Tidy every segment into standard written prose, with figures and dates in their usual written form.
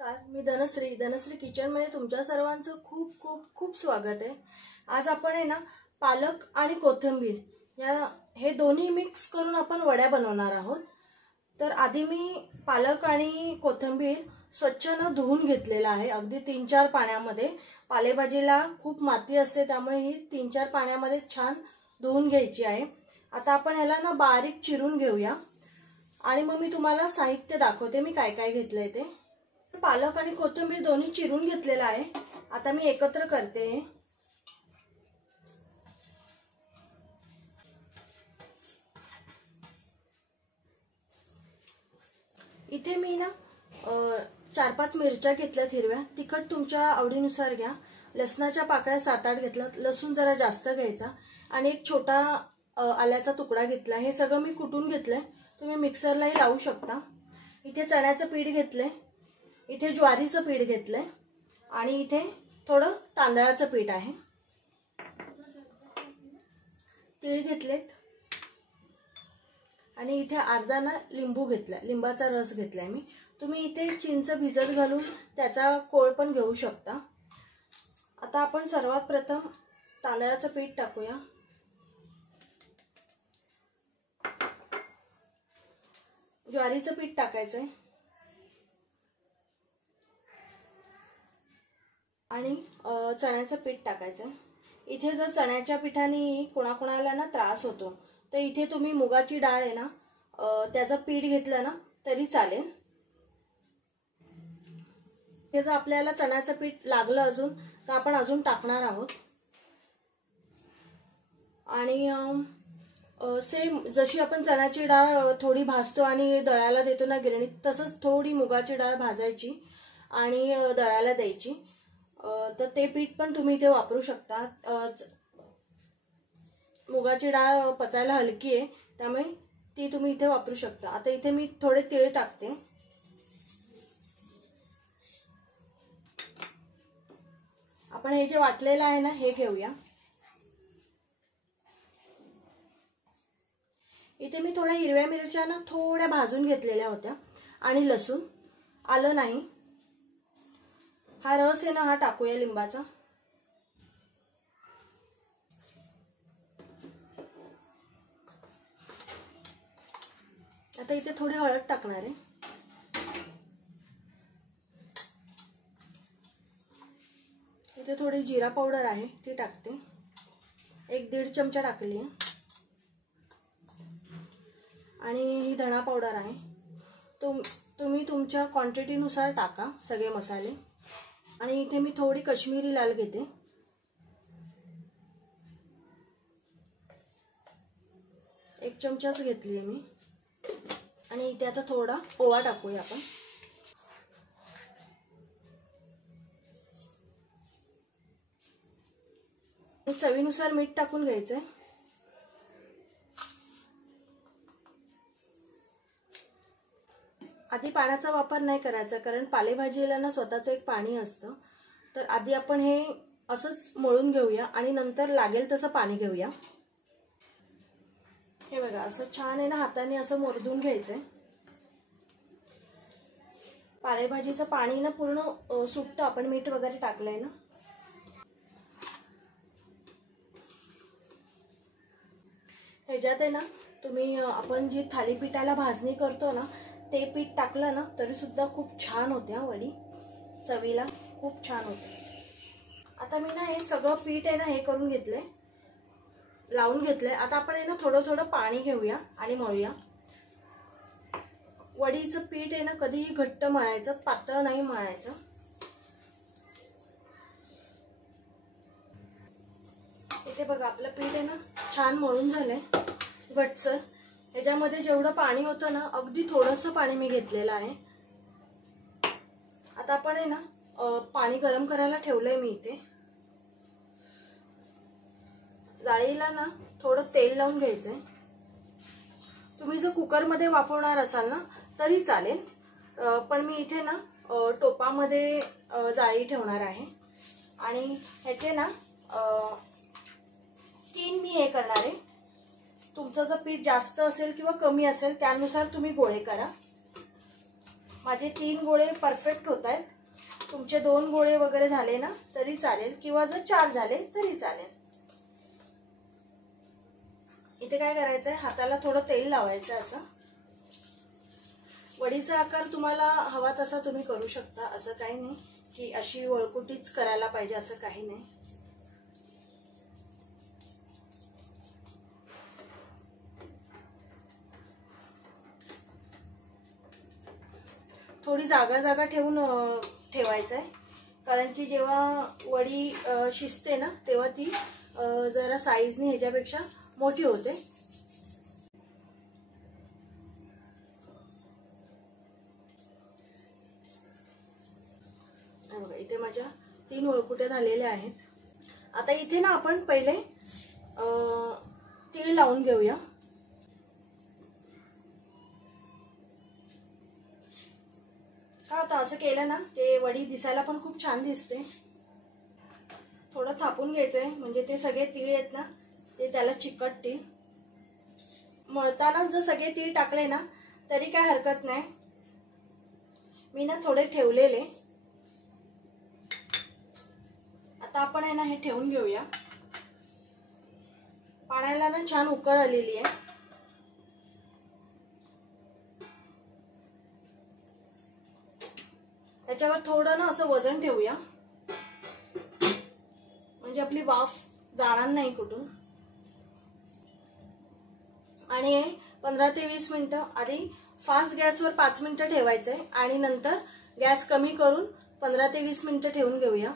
नमस्कार, मी धनश्री किचनमध्ये तुमच्या सर्वांचं खूप खूप खूप स्वागत आहे। आज आपण आहे ना पालक आणि कोथिंबीर हे दोन्ही मिक्स करून आपण वड्या बनवणार आहोत। तर आधी मी पालक आणि कोथिंबीर स्वच्छ न धुवून घेतलेला आहे, अगदी 3-4 पाण्यामध्ये। पालेभाजीला खूप माती असते, त्यामुळे ही 3-4 पाण्यामध्ये छान धुवून घ्यायची आहे। आता आपण याला ना बारीक चिरून घेऊया आणि मग मी तुम्हाला साहित्य दाखवते मी काय काय घेतलंय ते। पालक आणि कोथिंबीर दोन्ही चिरून घेतलेला आहे, आता मी एकत्र करते। इथे मी ना 4-5 मिरच्या घेतल्यात हिरव्या, तिखट तुमच्या आवडीनुसार घ्या। लसणाच्या पाकळ्या 7-8 घेतल्यात, लसूण जरा जास्त घ्यायचा आणि एक छोटा आल्याचा तुकडा घेतला। हे सगळं मी कुटून घेतलंय, तुम्ही मिक्सरलाही लावू शकता। इथे चण्याचं पीठ घेतलंय, इथे ज्वारीचं पीठ घेतलंय आणि इथे थोडं तांदळाचं पीठ आहे। तीळ घेतलेत आणि इथे अर्धा ना लिंबू घेतलाय, लिंबाचा रस घेतलाय मी। तुम्ही इथे चिंच भिजत घालून त्याचा कोळ पण घेऊ शकता। आता आपण सर्वात प्रथम तांदळाचं पीठ टाकूया। ज्वारीचं पीठ टाकायचंय आणि चण्याचं पीठ टाकायचं। इथे जर चण्याच्या पिठाने कोणाकोणाला ना त्रास होतो, तर इथे तुम्ही मुगाची डाळ आहे ना त्याचं पीठ घेतलं ना तरी चालेल। हे जर आपल्याला चण्याचं पीठ लागलं अजून तर आपण अजून टाकणार आहोत। आणि सेम जशी आपण चण्याची डाळ थोडी भाजतो आणि दळायला देतो ना गिरणीत, तसंच थोडी मुगाची डाळ भाजायची आणि दळायला द्यायची। तर ते पीठ पण तुम्ही इथे वापरू शकता। मुगाची डाळ पचायला हलकी आहे, त्यामुळे ती तुम्ही इथे वापरू शकता। आता इथे मी थोडे तीळ टाकते। आपण हे जे वाटलेलं आहे ना हे घेऊया। इथे मी थोड्या हिरव्या मिरच्या ना थोड्या भाजून घेतलेल्या होत्या आणि लसूण, आलं नाही। हा रस आहे ना हा टाकूया लिंबाचा। आता इथे थोडी हळद टाकणार आहे। इथे थोडी जिरा पावडर आहे ती टाकते, 1-1.5 चमचा टाकली आहे। आणि ही धणा पावडर आहे, तुम्ही तुमच्या क्वांटिटीनुसार टाका सगळे मसाले। आणि इथे मी थोडी काश्मीरी लाल घेते, एक चमचाच घेतली मी। आणि इथे आता थोडा ओवा टाकूया आपण। चवीनुसार मीठ टाकून घ्यायचंय। आधी पाण्याचा वापर नाही करायचा, कारण पालेभाजीला ना स्वतःचं एक पाणी असतं। तर आधी आपण हे असंच मळून घेऊया आणि नंतर लागेल तसं पाणी घेऊया। हे बघा असं छान आहे ना, हाताने असं मर्दून घ्यायचंय। पालेभाजीचं पाणी ना पूर्ण सुटतं, आपण मीठ वगैरे टाकलंय ना। ह्याच्यात आहे ना तुम्ही आपण जी थालीपीठाला भाजणी करतो ना ते पीठ टाकलं ना तरी सुद्धा खूप छान होते वडी, चवीला खूप छान होते। आता मी ना हे सगळं पीठ आहे ना हे करून घेतलंय, लावून घेतलंय। आता आपण आहे ना थोडं थोडं पाणी घेऊया आणि मळूया। वडीचं पीठ आहे ना कधीही घट्ट मळायचं, पातळ नाही मळायचं। इथे बघा आपलं पीठ आहे ना छान मळून झालंय घट्टसर। ह्याच्यामध्ये जेवढं पाणी होतं ना अगदी थोडंसं पाणी मी घेतलेलं आहे। आता आपण आहे ना पाणी गरम करायला ठेवलंय मी इथे। जाळीला ना थोडं तेल लावून घ्यायचंय। तुम्ही जर कुकरमध्ये वापरणार असाल ना तरी चालेल, पण मी इथे ना टोपामध्ये जाळी ठेवणार आहे। आणि ह्याचे ना 3 मी हे करणार आहे। तुमचं जर पीठ जास्त असेल किंवा कमी असेल त्यानुसार तुम्ही गोळे करा। माझे 3 गोळे परफेक्ट होत आहेत. तुमचे 2 गोळे वगैरे झाले ना तरी चालेल, किंवा जर 4 झाले तरी चालेल. इथे काय करायचंय, हाताला थोडं तेल लावायचं. असं वडीचा आकार तुम्हाला हवा तसा तुम्ही करू शकता. असं काही नाही की अशी वळकुटीच करायला पाहिजे, असं काही नाही. थोडी जागा जागा ठेवून ठेवायचं आहे, कारण की जेव्हा वडी शिजते ना तेव्हा ती जरा साईजने ह्याच्यापेक्षा मोठी होते. बघा इथे माझ्या 3 वळकुट्या झालेल्या आहेत. आता इथे ना आपण पहिले तीळ लावून घेऊया. का आता असं केलं ना ते वडी दिसायला पण खूप छान दिसते. थोडं थापून घ्यायचंय म्हणजे ते सगळे तीळ आहेत ना ते त्याला चिकटतील. मळताना जर सगळे तीळ टाकले ना तरी काय हरकत नाही. मी ना थोडे ठेवलेले. आता आपण आहे ना हे ठेवून घेऊया. पाण्याला ना छान उकळ आलेली आहे. त्याच्यावर थोडं ना असं वजन ठेवूया म्हणजे आपली वाफ जाणार नाही कुठून. आणि 15 ते 20 मिनिटं आधी फास्ट गॅसवर 5 मिनिटं ठेवायचंय आणि नंतर गॅस कमी करून 15 ते 20 मिनिटं ठेवून घेऊया.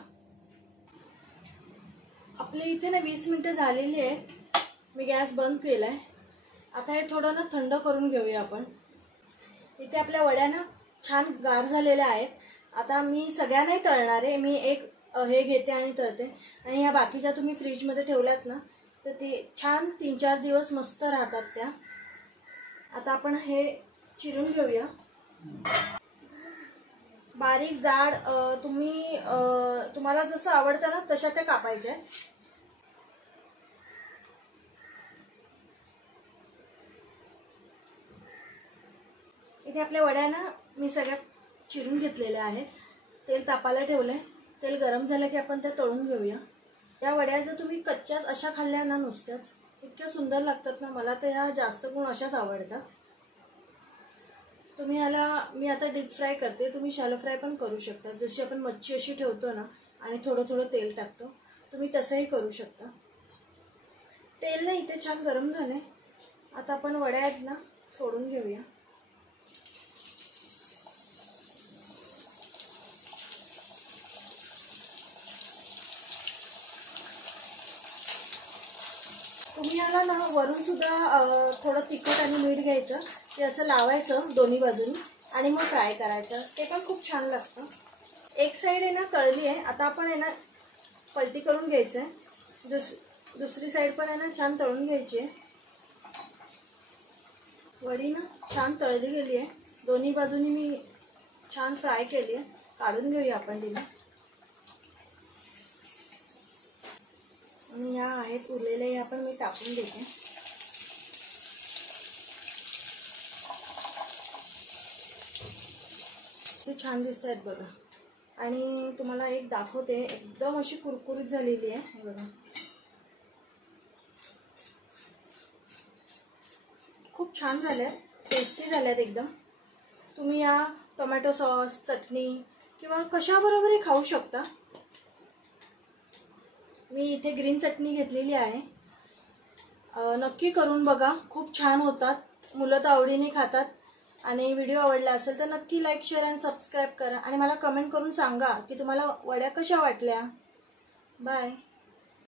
आपले इथे ना 20 मिनिटं झालेली आहेत. मी गॅस बंद केलाय. आता हे थोडं ना थंड करून घेऊया आपण. इथे आपल्या वड्या ना छान गार झालेल्या आहेत. आता मी सगळ्या नाही तळणार आहे. मी एक हे घेते आणि तळते. आणि ह्या बाकीच्या तुम्ही फ्रीजमध्ये ठेवल्यात ना तर ते छान 3-4 दिवस मस्त राहतात त्या. आता आपण हे चिरून घेऊया. बारीक जाड तुम्हाला जसं आवडतं ना तशा त्या कापायच्या. इथे आपल्या वड्या ना मी सगळ्या चिरून घेतलेल्या आहेत. तेल तापायला ठेवलंय. तेल गरम झालं की आपण त्या तळून घेऊया. या वड्या जर तुम्ही कच्च्याच अशा खाल्ल्या ना नुसत्याच इतक्या सुंदर लागतात ना. मला तर ह्या जास्त करून अशाच आवडतात. तुम्ही मी आता डीप फ्राय करते. तुम्ही शॅलो फ्राय पण करू शकता. जशी आपण मच्छी अशी ठेवतो ना आणि थोडं थोडं तेल टाकतो तुम्ही तसंही करू शकता. तेल ना इथे छान गरम झालंय. आता आपण वड्या आहेत ना सोडून घेऊया. तुम्ही याला ना वरून सुद्धा थोडं तिखट आणि मीठ घ्यायचं. ते असं लावायचं दोन्ही बाजूनी आणि मग फ्राय करायचं. ते पण खूप छान लागतं. एक साईड आहे ना तळली आहे. आता आपण आहे ना पलटी करून घ्यायचं आहे. दुसरी साईड पण आहे ना छान तळून घ्यायची आहे. वडी ना छान तळली गेली आहे. दोन्ही बाजूनी मी छान फ्राय केली आहे. काढून घेऊया आपण तिला. आणि या आहेत उरलेले आपण मी टाकून देते. ते छान दिसत आहेत बघा. आणि तुम्हाला एक दाखवते. एकदम अशी कुरकुरीत झालेली आहे. हे बघा खूप छान झाल्यात. टेस्टी झाल्यात एकदम. तुम्ही या टोमॅटो सॉस चटणी किंवा कशाबरोबरही खाऊ शकता. मी इथे ग्रीन चटणी घेतलेली आहे. नक्की करून बघा. खूप छान होतात. मुलं तर आवडीने खातात. आणि व्हिडिओ आवडला असेल तर नक्की लाईक शेअर आणि सबस्क्राईब करा. आणि मला कमेंट करून सांगा की तुम्हाला वड्या कशा वाटल्या. बाय.